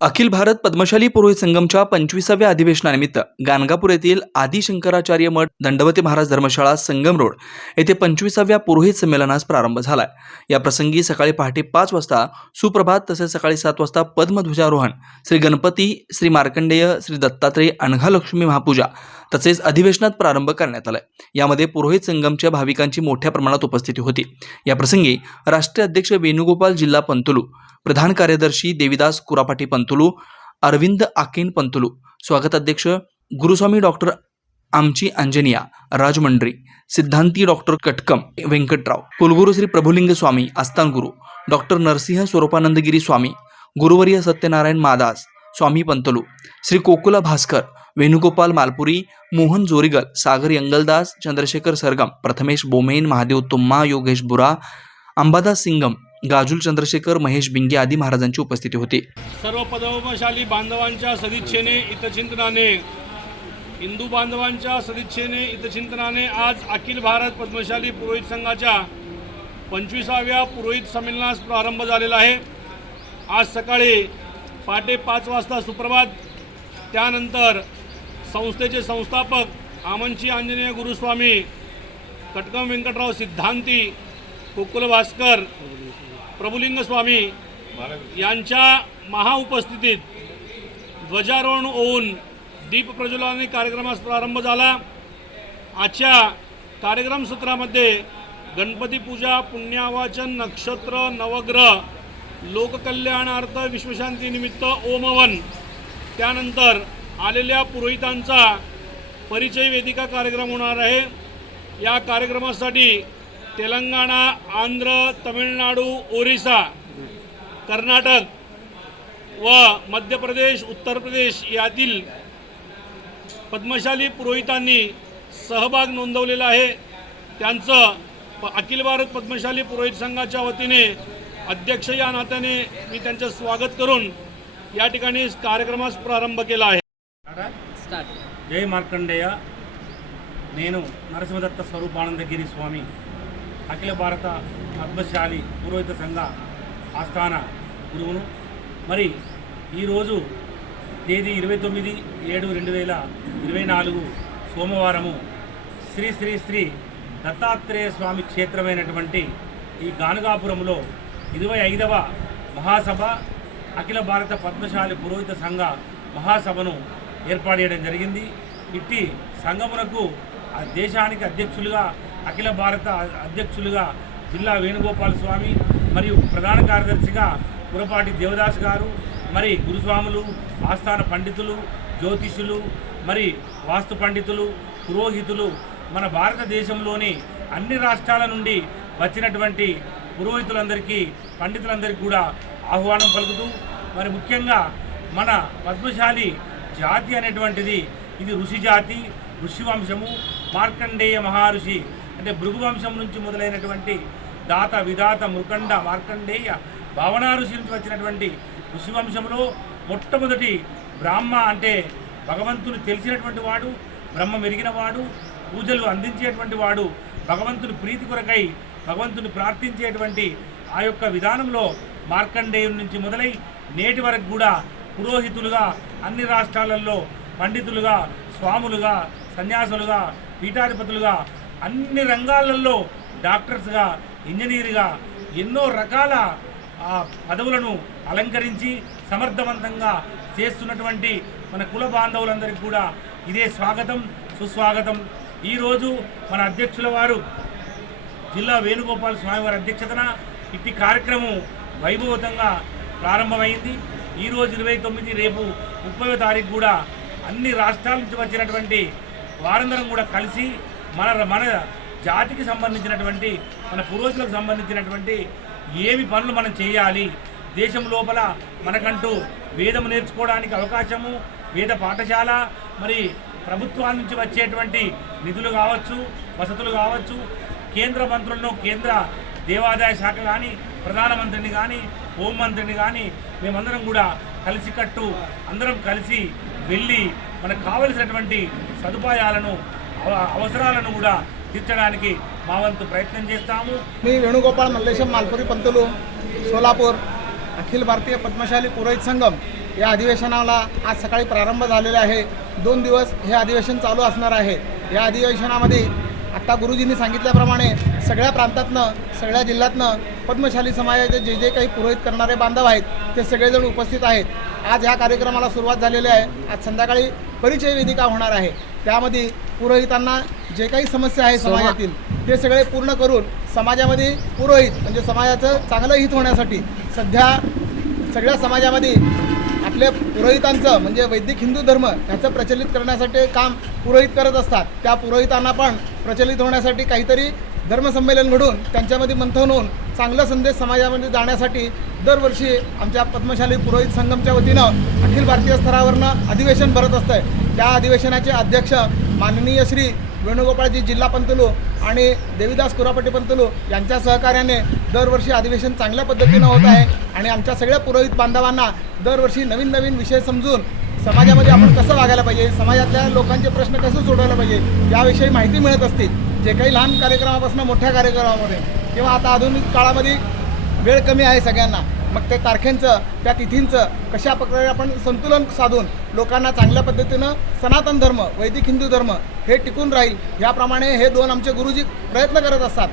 अखिल भारत पद्मशाली पुरोहित संगमच्या 25व्या अधिवेशनानिमित्त गाणगापूर येथील आदि शंकराचार्य मठ दंडवती महाराज धर्मशाळा संगम रोड येथे 25व्या पुरोहित संमेलनास प्रारंभ झालाय। या प्रसंगी सकाळी पहाटे 5 वाजता सुप्रभात तसेच सकाळी 7 वाजता पद्मध्वजारोहण, श्री गणपती, श्री मार्कंडेय, श्री दत्तात्रेय, अनघालक्ष्मी महापूजा तसेच अधिवेशनात प्रारंभ करण्यात आलाय। यामध्ये पुरोहित संगमच्या भाविकांची मोठ्या प्रमाणात उपस्थिती होती। या प्रसंगी राष्ट्रीय अध्यक्ष वेणुगोपाल जिल्हा पंतुलू, प्रधान कार्यदर्शी देविदास कुरापाटी पंतुलू, अरविंद आकेन पंतुलू, स्वागताध्यक्ष गुरुस्वामी डॉक्टर आमची अंजनिया राजमंड्री, सिद्धांती डॉक्टर कटकम वेंकटराव, कुलगुरू श्री प्रभुलिंग स्वामी आस्थान गुरु, डॉक्टर नरसिंह स्वरूपानंदगिरी स्वामी, गुरुवर्य सत्यनारायण मादास स्वामी पंतलू, श्री कोकुला भास्कर, वेणुगोपाल मालपुरी, मोहन जोरीगल, सागर यंगलदास, चंद्रशेखर सरगम, प्रथमेश बोमेन, महादेव तुम्मा, योगेश बुरा, अंबादास सिंगम, गाजुल चंद्रशेखर, महेश बिंगे आदी महाराजांची उपस्थिती होती। सर्व पद्मशाली बांधवांच्या सदिच्छेने हितचिंतनाने, हिंदू बांधवांच्या सदिच्छेने हितचिंतनाने आज अखिल भारत पद्मशाली पुरोहित संघाच्या 25व्या पुरोहित संमेलनास प्रारंभ झालेला आहे। आज सकाळी पहाटे 5 वाजता सुप्रभात, त्यानंतर संस्थेचे संस्थापक आमची अंजनेय गुरुस्वामी कटकम वेंकटराव, सिद्धांती, कोकुल भास्कर, प्रभुलिंग स्वामी यांच्या महाउपस्थितीत ध्वजारोहण होऊन दीप प्रज्वलनाने कार्यक्रमास प्रारंभ झाला। आजच्या कार्यक्रम सत्रामध्ये गणपती पूजा, पुण्यावाचन, नक्षत्र, नवग्रह, लोककल्याणार्थ, विश्वशांती निमित्त ओमवन, त्यानंतर आलेल्या पुरोहितांचा परिचय वेदिका कार्यक्रम होणार आहे। या कार्यक्रमासाठी तेलंगणा, आंध्र, तमिळनाडू, ओरिसा, कर्नाटक व मध्य प्रदेश, उत्तर प्रदेश यातील पद्मशाली पुरोहितांनी सहभाग नोंदवलेला आहे। त्यांचं अखिल भारत पद्मशाली पुरोहित संघाच्या वतीने अध्यक्ष या नात्याने मी त्यांचे स्वागत करून या ठिकाणी कार्यक्रमास प्रारंभ केला आहे। जय मार्कंडेय। నేను నరసింహదత్త స్వరూపానందగిరి స్వామి అఖిల భారత పద్మశాలి పురోహిత సంఘ ఆస్థాన గురువును। మరి ఈరోజు తేదీ 29/7/2024 సోమవారము శ్రీ శ్రీ శ్రీ దత్తాత్రేయ స్వామి క్షేత్రమైనటువంటి ఈ గానగాపురంలో 25వ మహాసభ అఖిల భారత పద్మశాలి పురోహిత సంఘ మహాసభను ఏర్పాటు చేయడం జరిగింది। ఇట్టి సంఘమునకు దేశానికి అధ్యక్షులుగా, అఖిల భారత అధ్యక్షులుగా జిల్లా వేణుగోపాల్ స్వామి మరియు ప్రధాన కార్యదర్శిగా కురపాటి దేవదాస్ గారు, మరి గురుస్వాములు, ఆస్థాన పండితులు, జ్యోతిషులు, మరి వాస్తు పండితులు, పురోహితులు, మన భారతదేశంలోని అన్ని రాష్ట్రాల నుండి వచ్చినటువంటి పురోహితులందరికీ, పండితులందరికీ కూడా ఆహ్వానం పలుకుతూ, మరి ముఖ్యంగా మన పద్మశాలి జాతి అనేటువంటిది ఇది ఋషి జాతి, ఋషివంశము, మార్కండేయ మహర్షి అంటే భృగువంశం నుంచి మొదలైనటువంటి దాత, విధాత, మృకండ, మార్కండేయ, భావనా ఋషి నుంచి వచ్చినటువంటి ఋషివంశంలో మొట్టమొదటి బ్రాహ్మ అంటే భగవంతుని తెలిసినటువంటి వాడు, బ్రహ్మ మెరిగినవాడు, పూజలు అందించేటువంటి వాడు, భగవంతుని ప్రీతి కొరకై భగవంతుని ప్రార్థించేటువంటి ఆ యొక్క విధానంలో మార్కండేయుని నుంచి మొదలై నేటి వరకు కూడా పురోహితులుగా అన్ని రాష్ట్రాలలో, పండితులుగా, స్వాములుగా, సన్యాసులుగా, పీఠాధిపతులుగా, అన్ని రంగాలలో డాక్టర్స్గా, ఇంజనీర్గా ఎన్నో రకాల పదవులను అలంకరించి సమర్థవంతంగా చేస్తున్నటువంటి మన కుల బాంధవులందరికీ కూడా ఇదే స్వాగతం, సుస్వాగతం। ఈరోజు మన అధ్యక్షుల వారు జిల్లా వేణుగోపాల్ స్వామి వారి అధ్యక్షతన ఇట్టి కార్యక్రమం వైభవతంగా ప్రారంభమైంది। ఈరోజు 29, రేపు 30వ తారీఖు కూడా అన్ని రాష్ట్రాల నుంచి వచ్చినటువంటి వారందరం కూడా కలిసి మన జాతికి సంబంధించినటువంటి, మన పురోహితులకు సంబంధించినటువంటి ఏమి పనులు మనం చేయాలి, దేశం లోపల మనకంటూ వేదం నేర్చుకోవడానికి అవకాశము, వేద పాఠశాల, మరి ప్రభుత్వాల నుంచి వచ్చేటువంటి నిధులు కావచ్చు, వసతులు కావచ్చు, కేంద్ర మంత్రులను, కేంద్ర దేవాదాయ శాఖ కానీ, ప్రధానమంత్రిని కానీ, హోంమంత్రిని కానీ మేమందరం కూడా కలిసికట్టు అందరం కలిసి వెళ్ళి మనకు కావలసినటువంటి సదుపాయాలను, అవసరాలను కూడా తీర్చడానికి మా వంతు ప్రయత్నం చేస్తాము। मी वेणुगोपाल मल्लेशम मालपुरी पंतलू, सोलापूर, अखिल भारतीय पद्मशाली पुरोहित संगम या अधिवेशनाला आज सकाळी प्रारंभ झालेला आहे. 2 दिवस हे अधिवेशन चालू असणार आहे. या अधिवेशनामध्ये आत्ता गुरुजींनी सांगितल्याप्रमाणे सगळ्या प्रांतातनं सगळ्या जिल्ह्यातनं पद्मशाली समाजाचे जे जे काही पुरोहित करणारे बांधव आहेत ते सगळेजण उपस्थित आहेत. आज ह्या कार्यक्रमाला सुरुवात झालेली आहे. आज संध्याकाळी परिचय वेदिका होणार आहे. त्यामध्ये पुरोहितांना जे काही समस्या आहे समाजातील ते सगळे पूर्ण करून समाजामध्ये पुरोहित म्हणजे समाजाचं चांगलं हित होण्यासाठी सध्या सगळ्या समाजामध्ये आपल्या पुरोहितांचं म्हणजे वैदिक हिंदू धर्म ह्याचं प्रचलित करण्यासाठी काम पुरोहित करत असतात. त्या पुरोहितांना पण प्रचलित होण्यासाठी काहीतरी धर्मसंमेलन घडून त्यांच्यामध्ये मंथन होऊन चांगला संदेश समाजामध्ये जाण्यासाठी दरवर्षी आमच्या पद्मशाली पुरोहित संगमच्या वतीनं अखिल भारतीय स्तरावरनं अधिवेशन भरत असतं. त्या अधिवेशनाचे अध्यक्ष माननीय श्री वेणुगोपाळजी जिल्हा पंतलू आणि देवीदास कुरापटी पंतलू यांच्या सहकार्याने दरवर्षी अधिवेशन चांगल्या पद्धतीनं होत आहे. आणि आमच्या सगळ्या पुरोहित बांधवांना दरवर्षी नवीन नवीन विषय समजून समाजामध्ये आपण कसं वागायला पाहिजे, समाजातल्या लोकांचे प्रश्न कसे सोडवायला पाहिजे याविषयी माहिती मिळत असते. जे काही लहान कार्यक्रमापासून मोठ्या कार्यक्रमामध्ये किंवा आता आधुनिक काळामध्ये वेळ कमी आहे सगळ्यांना, मग त्या तारखेंचं त्या तिथींचं कशा प्रकारे आपण संतुलन साधून लोकांना चांगल्या पद्धतीनं सनातन धर्म वैदिक हिंदू धर्म हे टिकून राहील याप्रमाणे हे दोन आमचे गुरुजी प्रयत्न करत असतात.